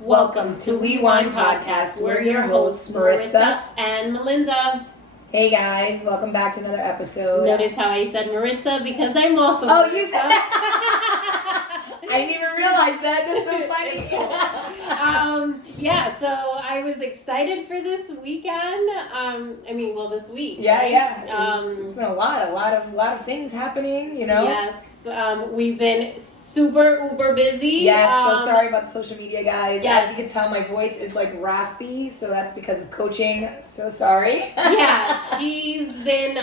Welcome to Unwind Podcast. We're your hosts, Maritza and Melinda. Hey guys, welcome back to another episode. Notice how I said Maritza because I'm also Maritza. You said I didn't even realize that. That's so funny. So I was excited for this weekend. This week. Yeah, right? yeah. It's been a lot of things happening, you know? Yes. We've been super uber busy. Yes, so sorry about the social media, guys. Yes. As you can tell, my voice is like raspy, so that's because of coaching. So sorry. Yeah, she's been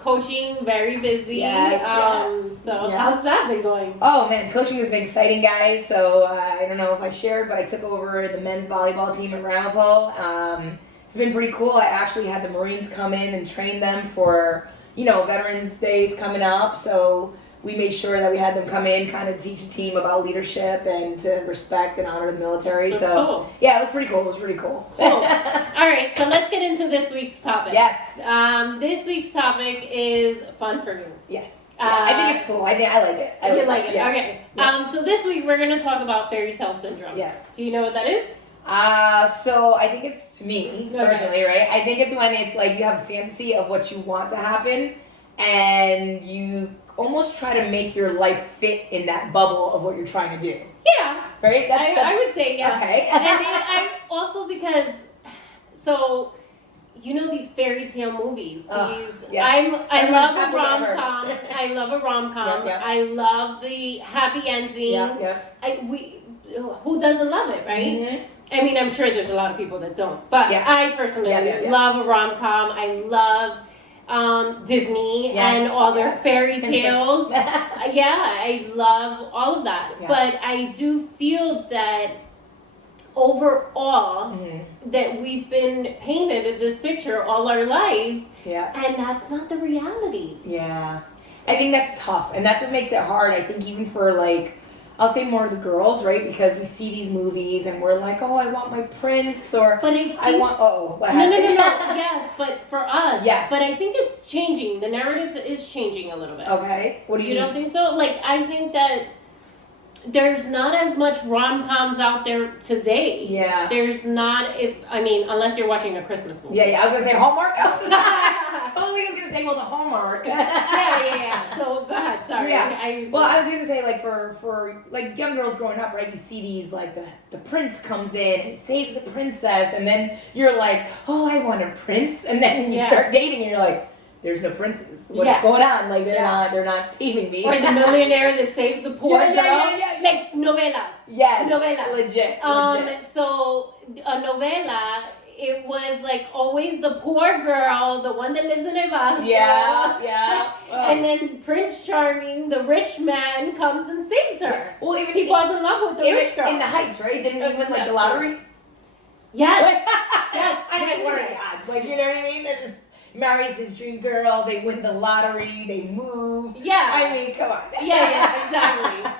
coaching, very busy. Yes, How's that been going? Oh man, coaching has been exciting, guys. So I don't know if I shared, but I took over the men's volleyball team in Ramapo. It's been pretty cool. I actually had the Marines come in and train them for, Veterans Days coming up. So we made sure that we had them come in, kind of teach a team about leadership and to respect and honor the military. That's cool. Yeah, it was pretty cool. Cool. All right, so let's get into this week's topic. Yes. This week's topic is fun for you. Yes. I think it's cool. I like it. You like it? Yeah. Okay. Yeah. So this week we're going to talk about Fairytale Syndrome. Yes. Do you know what that is? So I think it's, to me, personally, right? I think it's when it's like you have a fantasy of what you want to happen and you almost try to make your life fit in that bubble of what you're trying to do. Yeah. Right? I would say, yeah. Okay. And I also because, so, these fairy tale movies. Yes. I love a rom-com. I love a rom-com. Yep. I love the happy ending. Yep. Who doesn't love it, right? Mm-hmm. I'm sure there's a lot of people that don't. But Yeah. I personally love a rom-com. I love Disney and all their fairy tales. I love all of that. Yeah. But I do feel that overall that we've been painted in this picture all our lives, and that's not the reality. Yeah. I think that's tough, and that's what makes it hard. I think even for I'll say more of the girls, right? Because we see these movies and we're like, oh, I want my prince, or what No. Yes, but for us. Yeah. But I think it's changing. The narrative is changing a little bit. Okay. What do you mean? don't think so? I think that there's not as much rom-coms out there today. Yeah. There's not, unless you're watching a Christmas movie. Yeah. I was going to say Hallmark. Totally was going to say, well, the Hallmark. Yeah. So, go ahead. Sorry. Yeah. I was going to say, for young girls growing up, right, you see these, the prince comes in and saves the princess, and then you're like, oh, I want a prince, and then you start dating, and you're like, there's no princes. What's going on? They're not saving me. Or the millionaire that saves the poor girl. Yeah. Like novelas. Yes. Novelas. Legit. So a novela, it was always the poor girl, the one that lives in a barrio. Yeah. And then Prince Charming, the rich man, comes and saves her. Yeah. Well, even he falls in love with the rich girl. In the Heights, right? Didn't he win the lottery? Yes. Yes. I mean, what are the odds? You know what I mean? And marries his dream girl, they win the lottery, they move. Yeah. I mean, come on. Yeah, exactly.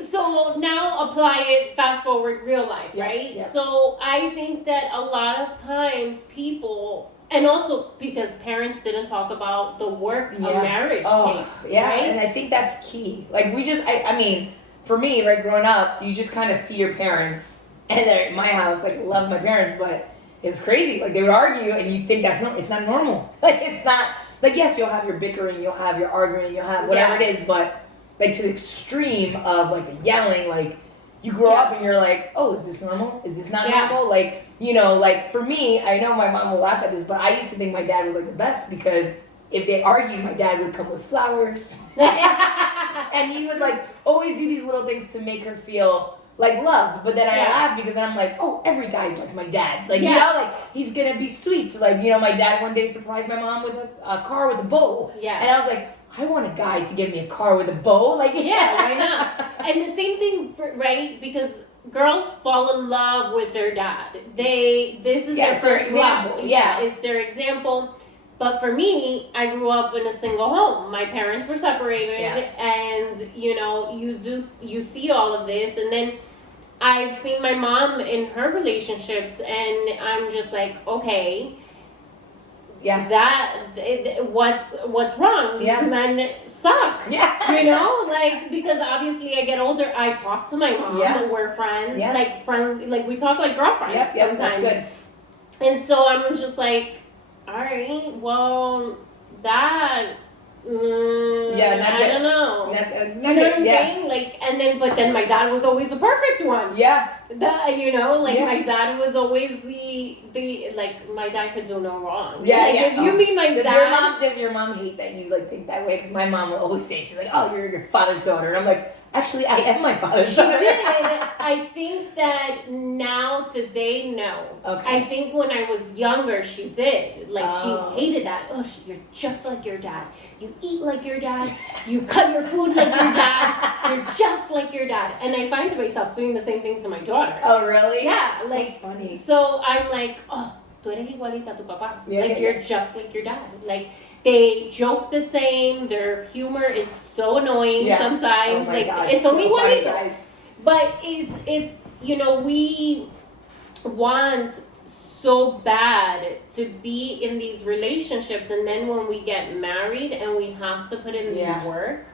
So now apply it, fast forward, real life, right? Yeah. So I think that a lot of times people, and also because parents didn't talk about the work a marriage takes. Yeah, right? And I think that's key. For me, right, growing up, you just kind of see your parents, and they're in my house, love my parents, but it was crazy. They would argue, and you think it's not normal. It's not, yes, you'll have your bickering, you'll have your arguing, you'll have whatever it is, but, to the extreme of, the yelling, you grow up and you're like, oh, is this normal? Is this not normal? For me, I know my mom will laugh at this, but I used to think my dad was, the best, because if they argued, my dad would come with flowers. And he would, always do these little things to make her feel loved, but then I laugh because I'm like, oh, every guy's like my dad. He's gonna be sweet. So, my dad one day surprised my mom with a car with a bow. Yeah. And I was like, I want a guy to give me a car with a bow. Why not? And the same thing, right? Because girls fall in love with their dad. This is their first example. Yeah, it's their example. But for me, I grew up in a single home. My parents were separated, and you see all of this, and then I've seen my mom in her relationships, and I'm just like, okay, what's wrong? These men suck. Yeah. You know, like, because obviously I get older, I talk to my mom, and we're friends, like we talk like girlfriends sometimes. That's good. And so I'm just like, all right, well, that, I don't know. You know what I'm saying? Like, and then, but then my dad was always the perfect one. Yeah. You know, like my dad was always the like, my dad could do no wrong. Yeah, like, if you meet my dad. Does your mom hate that you like think that way? Because my mom will always say, she's like, oh, you're your father's daughter. And I'm like, actually, I am my father's daughter. She did. I think that now, today, no. Okay. I think when I was younger, she did. Like, she hated that. Oh, you're just like your dad. You eat like your dad. You cut your food like your dad. You're just like your dad. And I find myself doing the same thing to my daughter. Oh, really? Yeah. So like, funny. So I'm like, oh, tú eres igualita a tu papá. Yeah, like, you're just like your dad. Like, they joke the same. Their humor is so annoying sometimes. Oh my gosh, it's only so one funny, guys. But it's you know, we want so bad to be in these relationships, and then when we get married and we have to put in the work.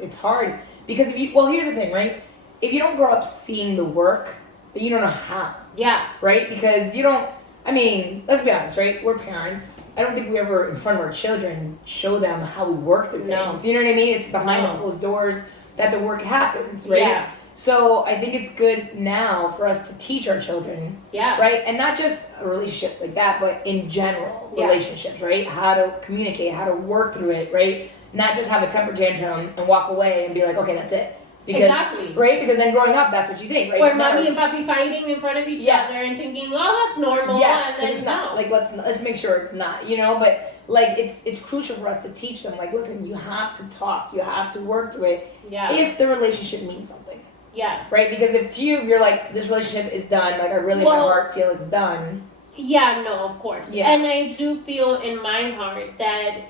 It's hard because here's the thing, right? If you don't grow up seeing the work, but you don't know how. Yeah. Right? Because you don't. I mean, let's be honest, right? We're parents. I don't think we ever, in front of our children, show them how we work through things. You know what I mean? It's behind the closed doors that the work happens, right? Yeah. So I think it's good now for us to teach our children, right? And not just a relationship like that, but in general, relationships, right? How to communicate, how to work through it, right? Not just have a temper tantrum and walk away and be like, okay, that's it. Because, right? Because then growing up, that's what you think, right? Or mommy and papi fighting in front of each other and thinking, oh, that's normal. Yeah, because it's not. Like, let's make sure it's not, you know? But, like, it's crucial for us to teach them, like, listen, you have to talk. You have to work through it if the relationship means something. Yeah. Right? Because if you're like, this relationship is done, like, I really, my heart feel it's done. Yeah, no, of course. Yeah. And I do feel in my heart that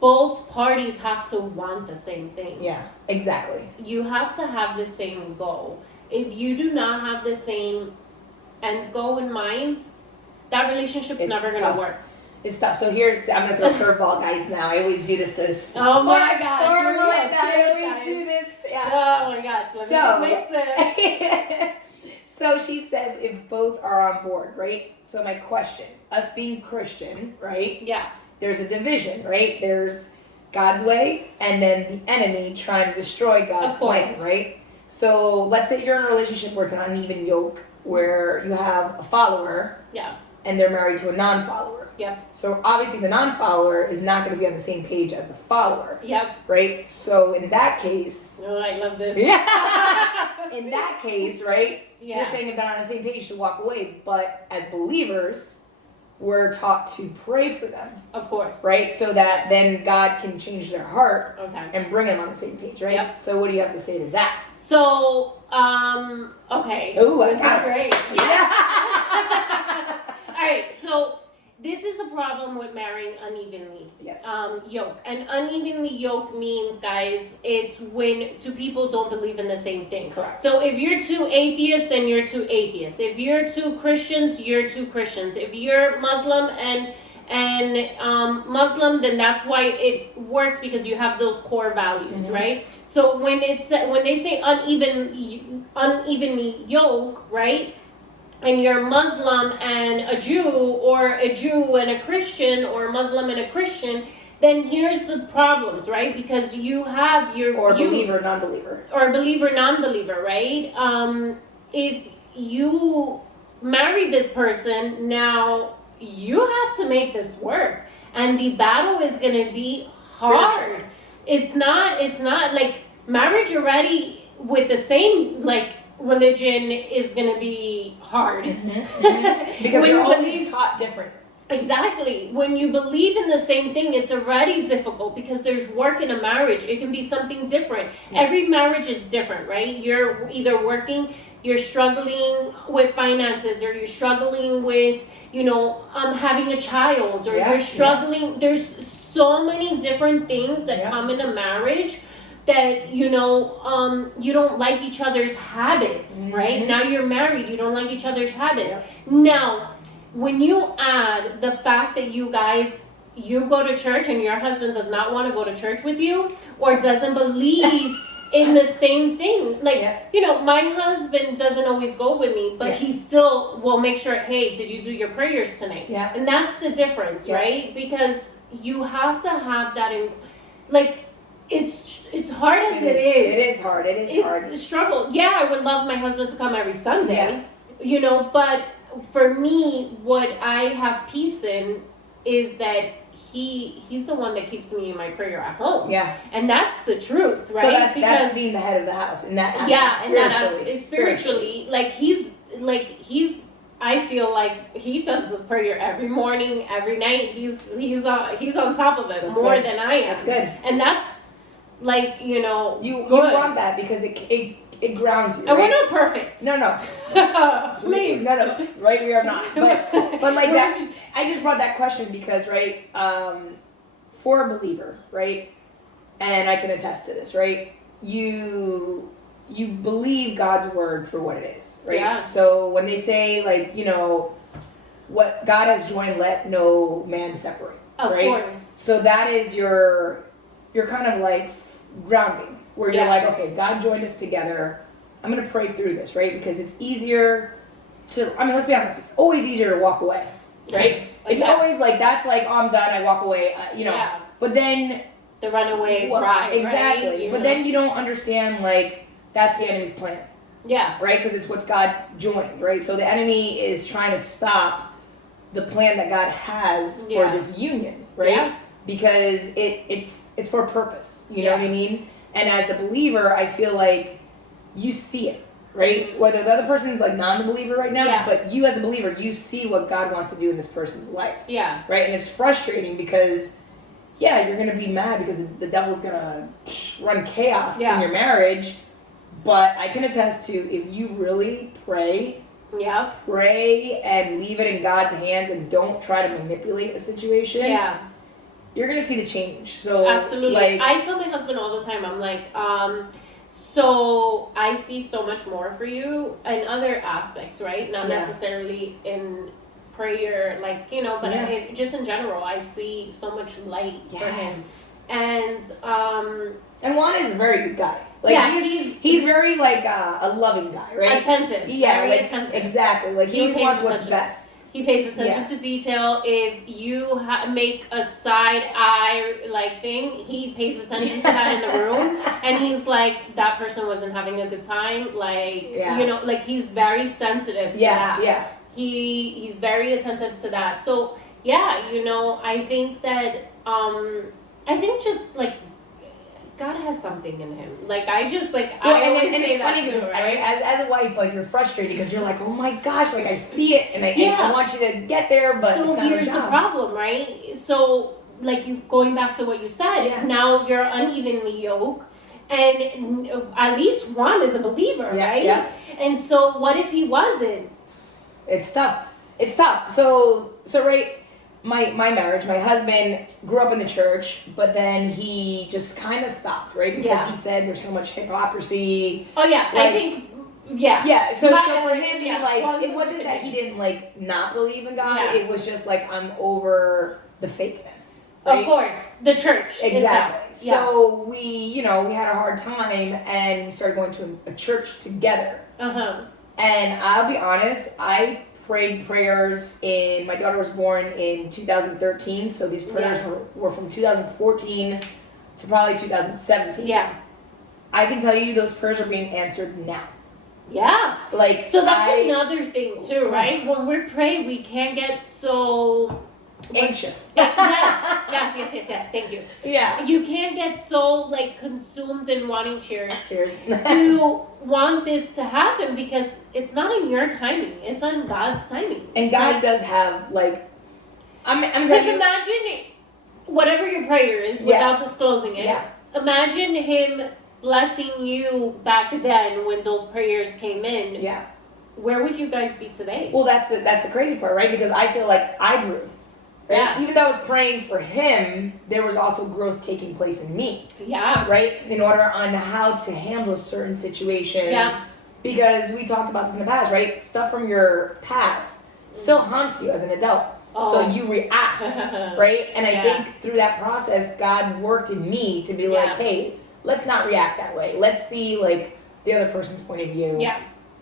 both parties have to want the same thing. Yeah, exactly. You have to have the same goal. If you do not have the same end goal in mind, that relationship's never going to work. It's tough. So I'm going to throw a curveball, guys, now. I always do this to us. Oh my gosh. I always do this. Yeah. Oh my gosh. Let me take my So she says if both are on board, right? So my question, us being Christian, right? Yeah. There's a division, right? There's God's way and then the enemy trying to destroy God's plan, right? So let's say you're in a relationship where it's an uneven yoke, where you have a follower and they're married to a non-follower. Yep. So obviously the non-follower is not going to be on the same page as the follower. Yep. Right? So in that case... Oh, I love this. Yeah. In that case, right? Yeah. You're saying if they're not on the same page to walk away, but as believers... we're taught to pray for them. Of course. Right? So that then God can change their heart and bring them on the same page, right? Yep. So what do you have to say to that? So, okay. Ooh, this is great. Yeah. All right, so this is the problem with marrying unevenly. Yes. Yoke. And unevenly yoke means, guys, it's when two people don't believe in the same thing. Correct. So if you're two atheists, then you're two atheists. If you're two Christians, you're two Christians. If you're Muslim and Muslim, then that's why it works, because you have those core values, right? So when they say unevenly yoke, right? And you're Muslim and a Jew, or a Jew and a Christian, or a Muslim and a Christian, then here's the problems, right? Because you have your believer, non-believer, or believer, non-believer, right? If you marry this person, now you have to make this work, and the battle is going to be hard. It's not like marriage already with the same religion is going to be hard. Because you're always taught different. Exactly. When you believe in the same thing, it's already difficult, because there's work in a marriage. It can be something different. Yeah. Every marriage is different, right? You're either working, you're struggling with finances, or you're struggling with, having a child, or you're struggling. There's so many different things that come in a marriage that, you don't like each other's habits, right? Now you're married, you don't like each other's habits. Now, when you add the fact that you guys, you go to church and your husband does not want to go to church with you or doesn't believe in the same thing. Like, you know, my husband doesn't always go with me, but he still will make sure, hey, did you do your prayers tonight? Yeah. And that's the difference, right? Because you have to have that in, like, it's hard as it is. It is hard. It's hard. It's a struggle. Yeah, I would love my husband to come every Sunday, you know, but for me, what I have peace in is that he's the one that keeps me in my prayer at home. Yeah. And that's the truth, right? So that's being the head of the house in that aspect, spiritually. Like he's I feel like he does this prayer every morning, every night. He's on top of it more than I am. That's good. And that's like, you know, you want that because it grounds you. And we're not perfect. No. Please. No. Right, we are not. But like that, I just brought that question because, right, for a believer, right, and I can attest to this, right, you believe God's word for what it is, right? Yeah. So when they say, like, you know, what God has joined, let no man separate. Of course. So that is your kind of like grounding, where you're like, okay, God joined us together. I'm going to pray through this, right? Because it's easier to, I mean, let's be honest, it's always easier to walk away, right? It's always like, that's like, oh, I'm done, I walk away, you know. Yeah. But then... the runaway bride, exactly. Right? But then you don't understand, like, that's the enemy's plan. Yeah. Right? Because it's what's God joined, right? So the enemy is trying to stop the plan that God has for this union, right? Yeah. Because it's for a purpose, you know what I mean? And as a believer, I feel like you see it, right? Mm-hmm. Whether the other person's like non-believer right now, but you as a believer, you see what God wants to do in this person's life. Yeah. Right? And it's frustrating because, you're going to be mad because the devil's going to run chaos in your marriage. But I can attest to, if you really pray and leave it in God's hands and don't try to manipulate a situation, you're going to see the change. So absolutely. Like, I tell my husband all the time, I'm like, so I see so much more for you in other aspects, right? Not necessarily in prayer, like, you know, but just in general, I see so much light for him. And Juan is a very good guy. Like, he's very, like, a loving guy, right? Attentive. Yeah, very attentive. Exactly. Like, he always wants what's best. He pays attention to detail. If you make a side eye like thing, he pays attention to that in the room, and he's like, that person wasn't having a good time. Like, you know, like, he's very sensitive to that. Yeah. He's very attentive to that. So you know, I think that just like, God has something in him. Like, I just, like, well, I always and say it's funny because, right? As a wife, like, you're frustrated because you're like, oh my gosh, like, I see it and I want you to get there, but so it's not here's the problem, right? So, like, you going back to what you said, now you're unevenly yoked, and at least one is a believer, right? Yeah. And so, what if he wasn't? It's tough. So right. My marriage, my husband grew up in the church, but then he just kind of stopped, right? Because he said there's so much hypocrisy. Oh, yeah. Like, I think, Yeah, so for him, he, like, it wasn't that he didn't, like, not believe in God. Yeah. It was just, like, I'm over the fakeness. Right? Of course. The church. Exactly. So we had a hard time, and we started going to a church together. Uh-huh. And I'll be honest, I prayed prayers my daughter was born in 2013, so these prayers were from 2014 to probably 2017. Yeah. I can tell you those prayers are being answered now. Yeah. Like, so that's another thing too, right? When we pray, we can't get so anxious. Yes. Thank you. Yeah. You can't get so, like, consumed in wanting cheers to want this to happen, because it's not in your timing. It's on God's timing. And God does have, like, I'm telling you. Imagine whatever your prayer is without disclosing it. Yeah. Imagine Him blessing you back then when those prayers came in. Yeah. Where would you guys be today? Well, that's the crazy part, right? Because I feel like I grew. Right? Yeah. Even though I was praying for him, there was also growth taking place in me. Yeah. Right? In order on how to handle certain situations. Yeah. Because we talked about this in the past, right? Stuff from your past still haunts you as an adult. So you react, right? And I think through that process, God worked in me to be like, hey, let's not react that way. Let's see like the other person's point of view,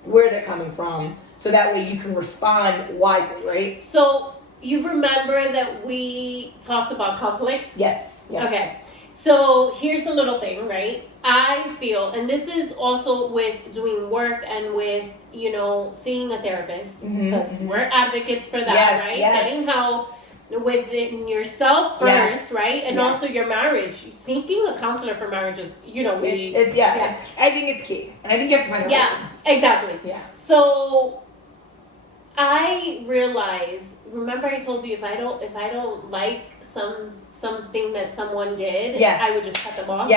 where they're coming from, so that way you can respond wisely, right? So you remember that we talked about conflict? Yes. Okay. So here's a little thing, right? I feel, and this is also with doing work and with, you know, seeing a therapist, because we're advocates for that, right? Getting help within yourself first, right? And also your marriage. Seeking a counselor for marriage is, you know, I think it's key. And I think you have to find a exactly. Yeah. So I realize, remember I told you if I don't like something that someone did, I would just cut them off.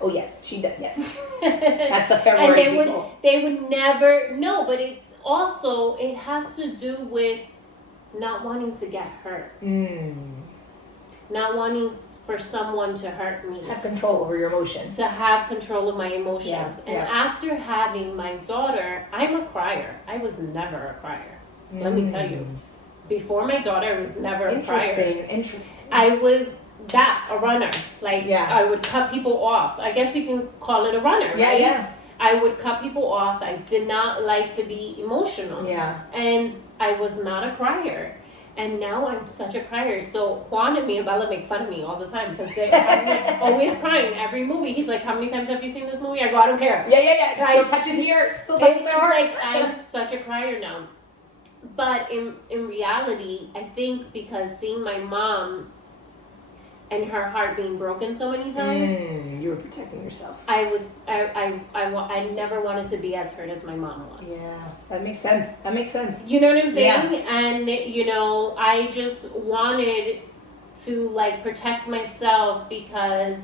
Oh yes, she does. Yes. That's the February and people. They would never but it's also, it has to do with not wanting to get hurt. Not wanting for someone to hurt me. Have control over your emotions. To have control of my emotions. And after having my daughter, I'm a crier. I was never a crier. Let me tell you. Before my daughter, I was never a crier. Interesting. I was a runner. Like, I would cut people off. I guess you can call it a runner, right? Yeah. I would cut people off. I did not like to be emotional. And I was not a crier. And now I'm such a crier. So Juan and me and Bella make fun of me all the time because I'm always crying every movie. He's like, how many times have you seen this movie? I go, I don't care. It still touches here. It still touches my heart. Like, I'm such a crier now. But in reality, I think because seeing my mom and her heart being broken so many times, you were protecting yourself. I never wanted to be as hurt as my mom was. Yeah, that makes sense. You know what I'm saying? And you know, I just wanted to like protect myself because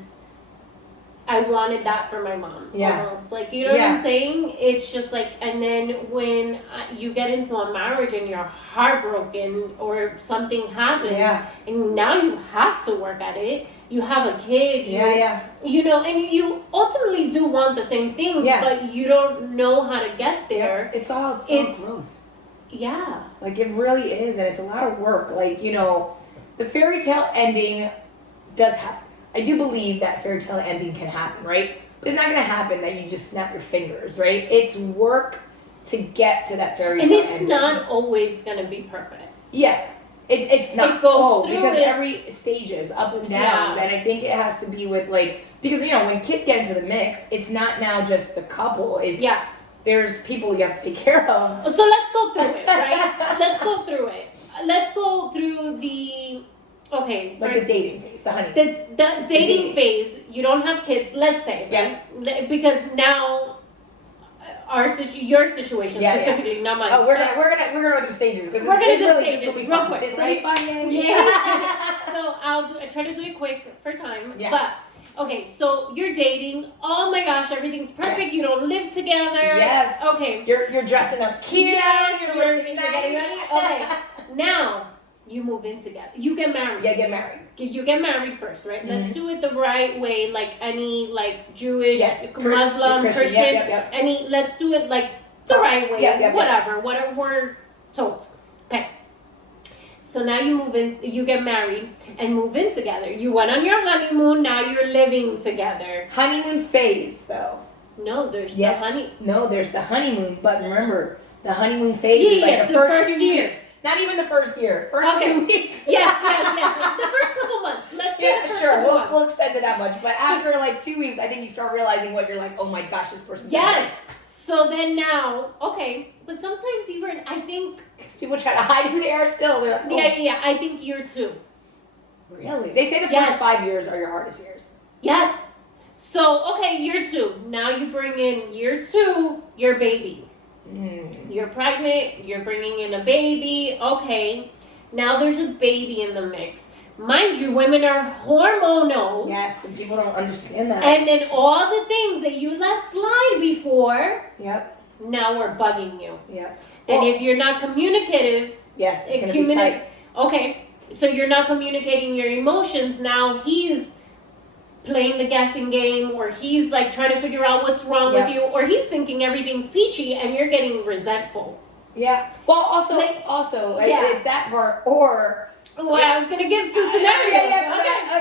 I wanted that for my mom. Almost. Like, you know what I'm saying? It's just like, and then when you get into a marriage and you're heartbroken or something happens, and now you have to work at it. You have a kid. You know, and you ultimately do want the same things, but you don't know how to get there. It's all growth. Yeah. Like, it really is, and it's a lot of work. Like, you know, the fairy tale ending does happen. I do believe that fairy tale ending can happen, right? But it's not going to happen that you just snap your fingers, right? It's work to get to that fairy tale ending. And it's not always going to be perfect. Yeah. It's not. It goes through because every stages, up and downs. And I think it has to be with, like, because, you know, when kids get into the mix, it's not now just the couple. It's there's people you have to take care of. So let's go through it, right? Let's go through it. Let's go through the... Okay, like the dating phase, the honeymoon. The dating phase. You don't have kids, let's say, right? Because now, your situation specifically, not mine. Oh, we're gonna go through stages. We're gonna do stages real quick, This will right? be fun, So I try to do it quick for time. Yeah. But okay, so you're dating. Oh my gosh, everything's perfect. Yes. You don't live together. Yes. Okay. You're dressing up cute. Yes, you're getting ready. Okay. Now. You move in together. You get married. Yeah, get married. You get married first, right? Let's do it the right way, like any like Jewish, Muslim, Christian. Any. Let's do it like the right way. Whatever we're told. Okay. So now you move in. You get married and move in together. You went on your honeymoon. Now you're living together. Honeymoon phase, though. No, there's the honey. No, there's the honeymoon. But remember, the honeymoon phase is like the first 2 years. Not even the first year. First 2 weeks. Yes. The first couple months. Let's say the first couple months. We'll extend it that much. But after like 2 weeks, I think you start realizing what you're like, oh my gosh, this person. Yes. So then now, okay. But sometimes even, I think. Because people try to hide who they are still. They're like, oh. Yeah. I think year 2. Really? They say the first 5 years are your hardest years. Yes. So, okay, year 2. Now you bring in year 2, your baby. You're pregnant, you're bringing in a baby, okay. Now there's a baby in the mix. Mind you, women are hormonal. Yes, and people don't understand that. And then all the things that you let slide before, now we're bugging you. And if you're not communicative, yes, it's going to be tight. Okay, so you're not communicating your emotions, now he's playing the guessing game, or he's like trying to figure out what's wrong with you, or he's thinking everything's peachy and you're getting resentful. Yeah. Well, also, it's that part, or Well, I was gonna give 2 scenarios.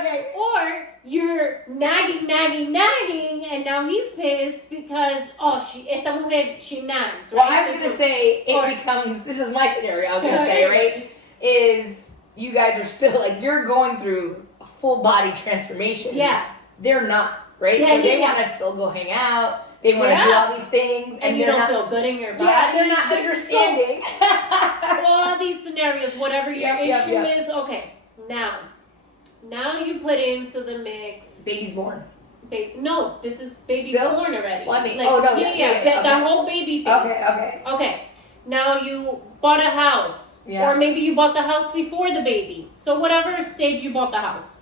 Okay. Or you're nagging, and now he's pissed because esta mujer, she nags. Right? Well, I was gonna say it becomes. This is my scenario. I was gonna say, right, is you guys are still like you're going through a full body transformation. Yeah. They're not, right? Yeah, so they want to still go hang out. They want to do all these things, and you don't feel good in your body. Yeah, they're not understanding. So, all these scenarios, whatever your issue is, okay. Now you put into the mix. Baby's born. No, this is baby's born already. Well, I mean, that whole baby phase. Okay. Now you bought a house, or maybe you bought the house before the baby. So whatever stage you bought the house,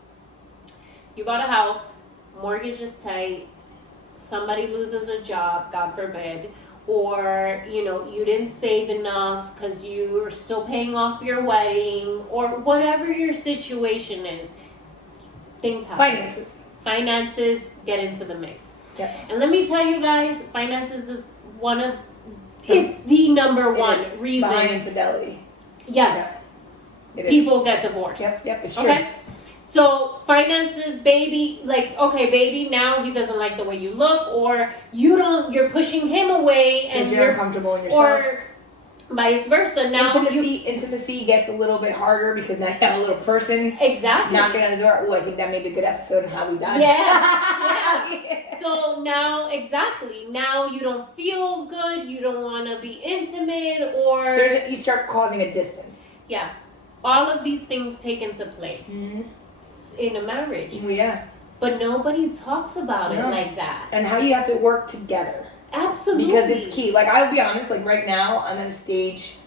you bought a house, mortgage is tight. Somebody loses a job, God forbid, or you didn't save enough because you are still paying off your wedding, or whatever your situation is. Things happen. Finances get into the mix. Yep. And let me tell you guys, finances is it's the number one reason behind infidelity. Yes. Yeah. People get divorced. Yep, it's true. Okay? So finances, baby, baby, now he doesn't like the way you look, or you're pushing him away and you're uncomfortable in yourself. Or vice versa. Now intimacy gets a little bit harder because now you have a little person knocking on the door. Oh, I think that may be a good episode on how we dodge. Yeah. So now you don't feel good, you don't want to be intimate, or you start causing a distance. Yeah. All of these things take into play. Mm-hmm. In a marriage. Yeah. But nobody talks about it like that. And how you have to work together. Absolutely. Because it's key. Like, I'll be honest, like right now I'm at a stage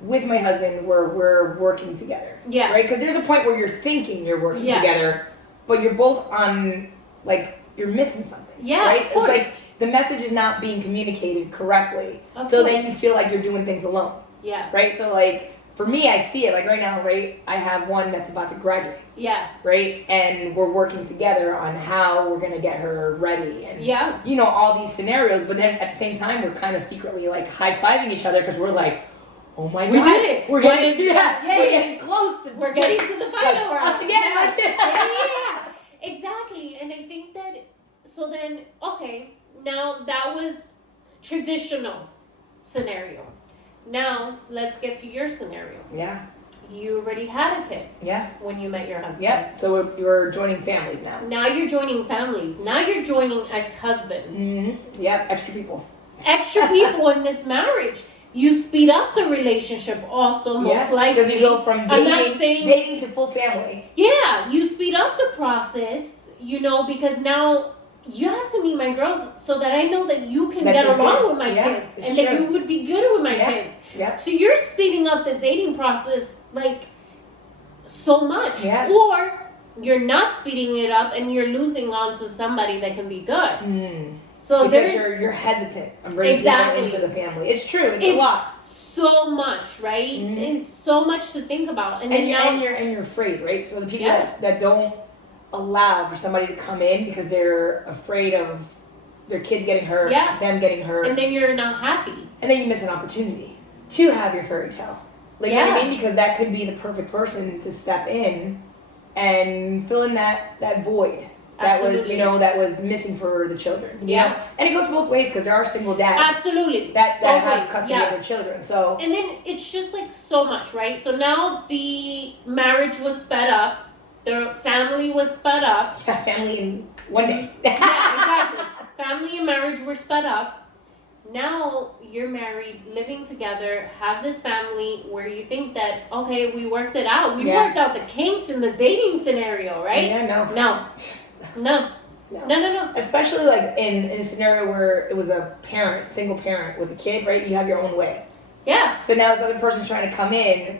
with my husband where we're working together. Yeah. Right? Because there's a point where you're thinking you're working together, but you're both on, like, you're missing something. Yeah, right? Of course. It's like the message is not being communicated correctly. Then you feel like you're doing things alone. Yeah. Right? So, like, for me, I see it, like right now, right, I have one that's about to graduate. Yeah. Right? And we're working together on how we're going to get her ready. And, all these scenarios. But then at the same time, we're kind of secretly, like, high-fiving each other because we're like, oh my we gosh. did it. We're getting close to We're getting to the final round. Us again. Yeah. Exactly. And I think that, so then, okay, now that was traditional scenario. Now, let's get to your scenario. Yeah. You already had a kid. Yeah. When you met your husband. Yep. So you're joining families now. Now you're joining families. Now you're joining ex-husband. Mm-hmm. Yep. Extra people. Extra people in this marriage. You speed up the relationship also, most likely. Because you go from dating to full family. Yeah. You speed up the process, because now you have to meet my girls so that I know that you can get along with my kids and that you would be good with my kids. Yeah. So you're speeding up the dating process so much. Yeah. Or you're not speeding it up and you're losing on to somebody that can be good. Mm. So because you're hesitant of bringing them into the family. It's true. It's a lot. So much, right? Mm-hmm. It's so much to think about. And you're afraid, right? So the people that don't allow for somebody to come in because they're afraid of their kids getting hurt, them getting hurt. And then you're not happy. And then you miss an opportunity to have your fairy tale. You know what I mean? Because that could be the perfect person to step in and fill in that void that was missing for the children. You know? And it goes both ways because there are single dads. Absolutely. That have custody of their children. So and then it's just so much, right? So now the marriage was sped up. The family was sped up. Yeah, family in one day. Exactly. Family and marriage were sped up. Now you're married, living together, have this family where you think that, okay, we worked it out. We worked out the kinks in the dating scenario, right? Yeah, No. Especially in a scenario where it was a single parent with a kid, right? You have your own way. Yeah. So now this other person's trying to come in.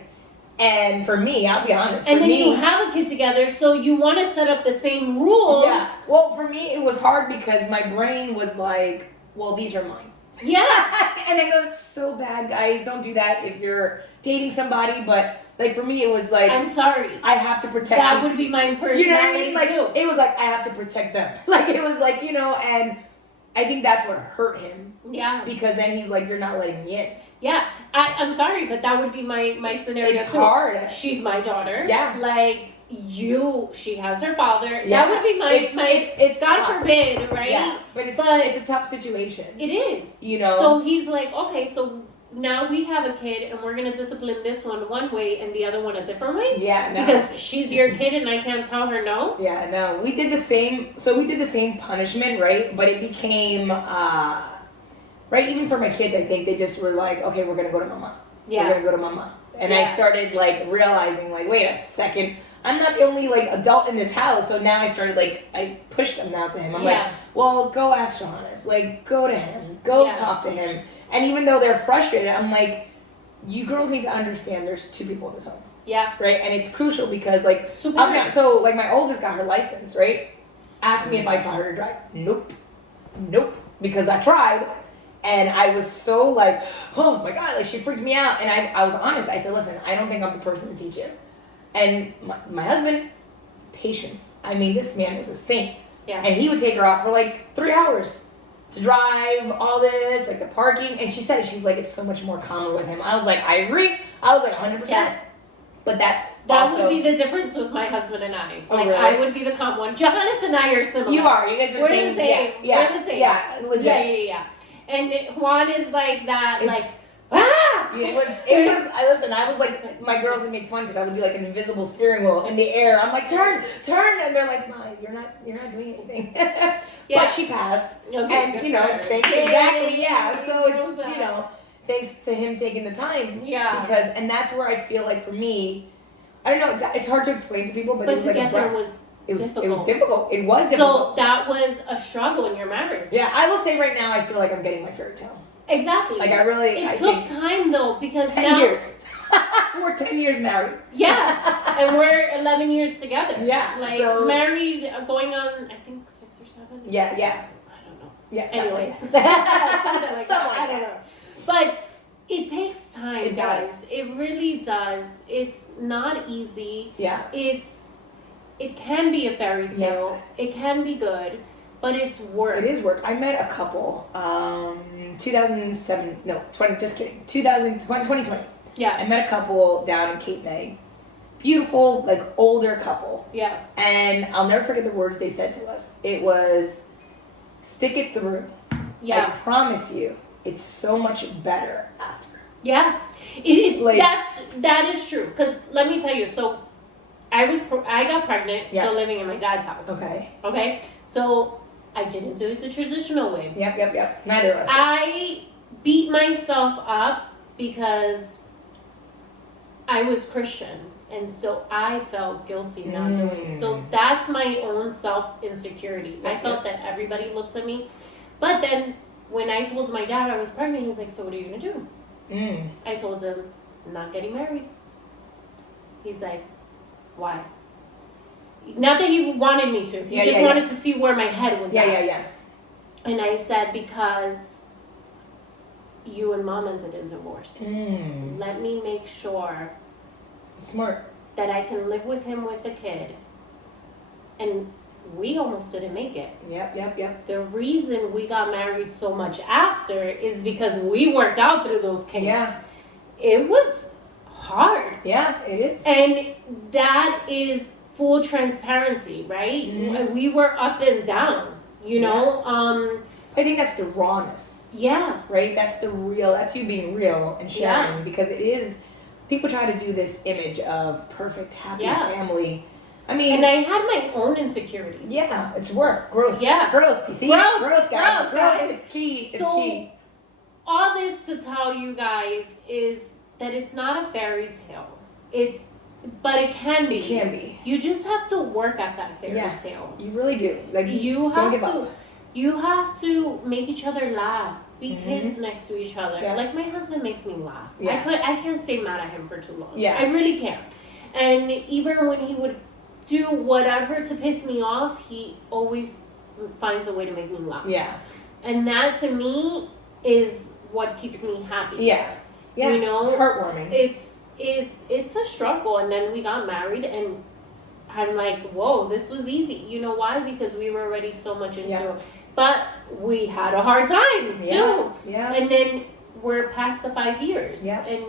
And for me, I'll be honest. And then you have a kid together, so you want to set up the same rules. Yeah. Well, for me, it was hard because my brain was like, well, these are mine. Yeah. And I know it's so bad, guys. Don't do that if you're dating somebody. But, for me, it was like... I'm sorry. I have to protect that would be my personality, you know what I mean? too. It was like, I have to protect them. It was and I think that's what hurt him. Yeah. Because then he's like, you're not letting me in. Yeah, I'm sorry, but that would be my scenario It's too. hard. She's my daughter. Yeah. Like she has her father. Yeah. That would be my it's God tough. forbid, right? Yeah, but it's a tough situation. It is. You know? So he's like, okay, so now we have a kid and we're gonna discipline this one way and the other one a different way? Yeah, no. Because she's your kid and I can't tell her no? Yeah, no. We did the same punishment, right? But it became right, even for my kids, I think they just were like, okay, we're gonna go to mama. Yeah. We're gonna go to mama. And I Yeah. started like realizing, like, wait a second, I'm not the only like adult in this house. So now I started like, I pushed them now to him. I'm like, well, go ask Johannes. Like, go to him. Go talk to him. And even though they're frustrated, I'm like, you girls need to understand there's two people in this home. Yeah. Right? And it's crucial because like, Super. so like my oldest got her license, right? Asked me if I taught her to drive. Nope. Because I tried. And I was so like, oh my God, like she freaked me out. And I was honest. I said, listen, I don't think I'm the person to teach you. And my husband, patience. I mean, this man was a saint. Yeah. And he would take her off for like 3 hours to drive, all this, like the parking. And she said it, she's like, it's so much more calmer with him. I was like, I agree. I was like 100%. Yeah. But that would be the difference with my husband and I. Oh, like really? I would be the calm one. Johannes and I are similar. You are. You guys are We're saying, the same. Yeah. We're the same. Yeah. Legit. Yeah. And Juan is like that, It's, It was, I was like, my girls would make fun because I would do like an invisible steering wheel in the air. I'm like, turn, and they're like, Ma, you're not doing anything. But she passed. Okay, and, you know, it's thanks, exactly, yeah. So it's, you know, thanks to him taking the time. Yeah. Because, and that's where I feel like for me, I don't know, it's hard to explain to people, but it was to like get a breath. there was It was difficult. difficult. It was So difficult. that was a struggle in your marriage. Yeah, I will say right now, I feel like I'm getting my fairy tale. Exactly. Like I really, It I took think time though because 10 now years. We're 10 years married. Yeah, and we're 11 years together. Yeah, like so- married, going on I think 6 or 7. Yeah. I don't know. Yeah. Anyways, something like something like that. I don't that. know. But it takes time, It guys. does. It really does. It's not easy. Yeah. It can be a fairy tale. It can be good, but it's work. It is work. I met a couple, 2007, no, 20, just kidding, 2020. Yeah. I met a couple down in Cape May. Beautiful, like older couple. Yeah. And I'll never forget the words they said to us. It was, stick it through. Yeah. I promise you, it's so much better after. Yeah. It's Like- that is true. Because let me tell you, so I got pregnant, Yeah. still living in my dad's house. Okay. Okay. So I didn't do it the traditional way. Yep. Neither of us. I beat myself up because I was Christian, and so I felt guilty not doing it. So that's my own self insecurity. I felt that everybody looked at me, but then when I told my dad I was pregnant, he's like, "So what are you gonna do?" I told him, "I'm not getting married." He's like, "Why?" Not that he wanted me to. He just wanted to see where my head was at. Yeah. And I said, because you and mom ended in divorce. Let me make sure Smart. that I can live with him with a kid. And we almost didn't make it. Yep. The reason we got married so much after is because we worked out through those kinks. Yeah. It was hard. Yeah, it is. And that is full transparency, right? We were up and down, you know? I think that's the rawness, Yeah. right? That's you being real and sharing, because it is, people try to do this image of perfect, happy family. I mean, And I had my own insecurities. yeah, it's work, growth. Yeah. Growth. You see? Growth, guys. guys. It's key. It's So- key. All this to tell you guys is that it's not a fairy tale. But it can be. It can be. You just have to work at that fairy tale. You really do. Like, You don't have give to. up. You have to make each other laugh. Be kids next to each other. Yeah. Like my husband makes me laugh. Yeah. I can't stay mad at him for too long. Yeah. I really can't. And even when he would do whatever to piss me off, he always finds a way to make me laugh. Yeah. And that to me is what keeps me happy. Yeah. You know? It's heartwarming. It's a struggle. And then we got married and I'm like, whoa, this was easy. You know why? Because we were already so much into it. But we had a hard time too. Yeah. And then we're past the 5 years. Yeah. And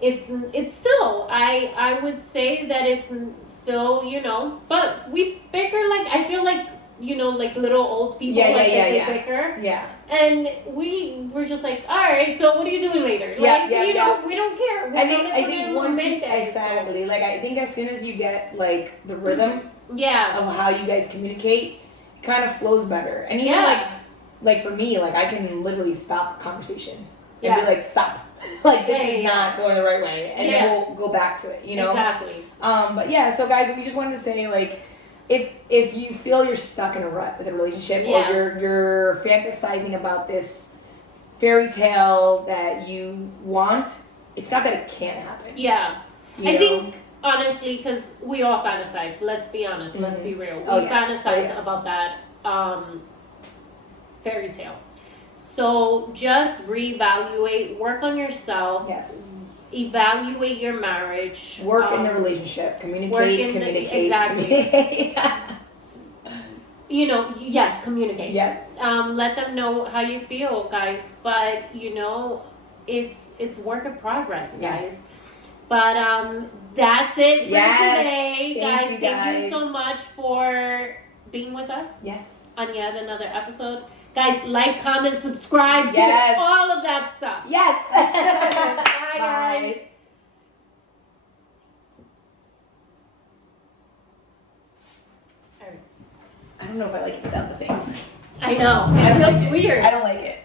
it's still, I would say that it's still, you know, but we bicker, like, I feel like, you know, like little old people, they bicker. Yeah. And we're just like, all right, so what are you doing later? Like, we don't care. I think once exactly, like, I think as soon as you get, like, the rhythm of how you guys communicate, it kind of flows better. And even, like, for me, like, I can literally stop a conversation and be like, stop. Like, this is not going the right way. And then we'll go back to it, you know? Exactly. But yeah, so guys, we just wanted to say, like, if you feel you're stuck in a rut with a relationship, or you're fantasizing about this fairy tale that you want, it's not that it can't happen. Yeah. I think, honestly, because we all fantasize, let's be honest, let's be real. We fantasize about that fairy tale. So just reevaluate, work on yourself. Yes. Evaluate your marriage. Work in the relationship. Communicate. Communicate. You know, yes, communicate. Yes. Let them know how you feel, guys. But you know, it's work in progress, guys. Yes. But that's it for today, guys. Thank you so much for being with us. Yes. On yet another episode. Guys, like, comment, subscribe, do all of that stuff. Yes. Bye, guys. I don't know if I like it without the things. I know. It feels weird. I don't like it.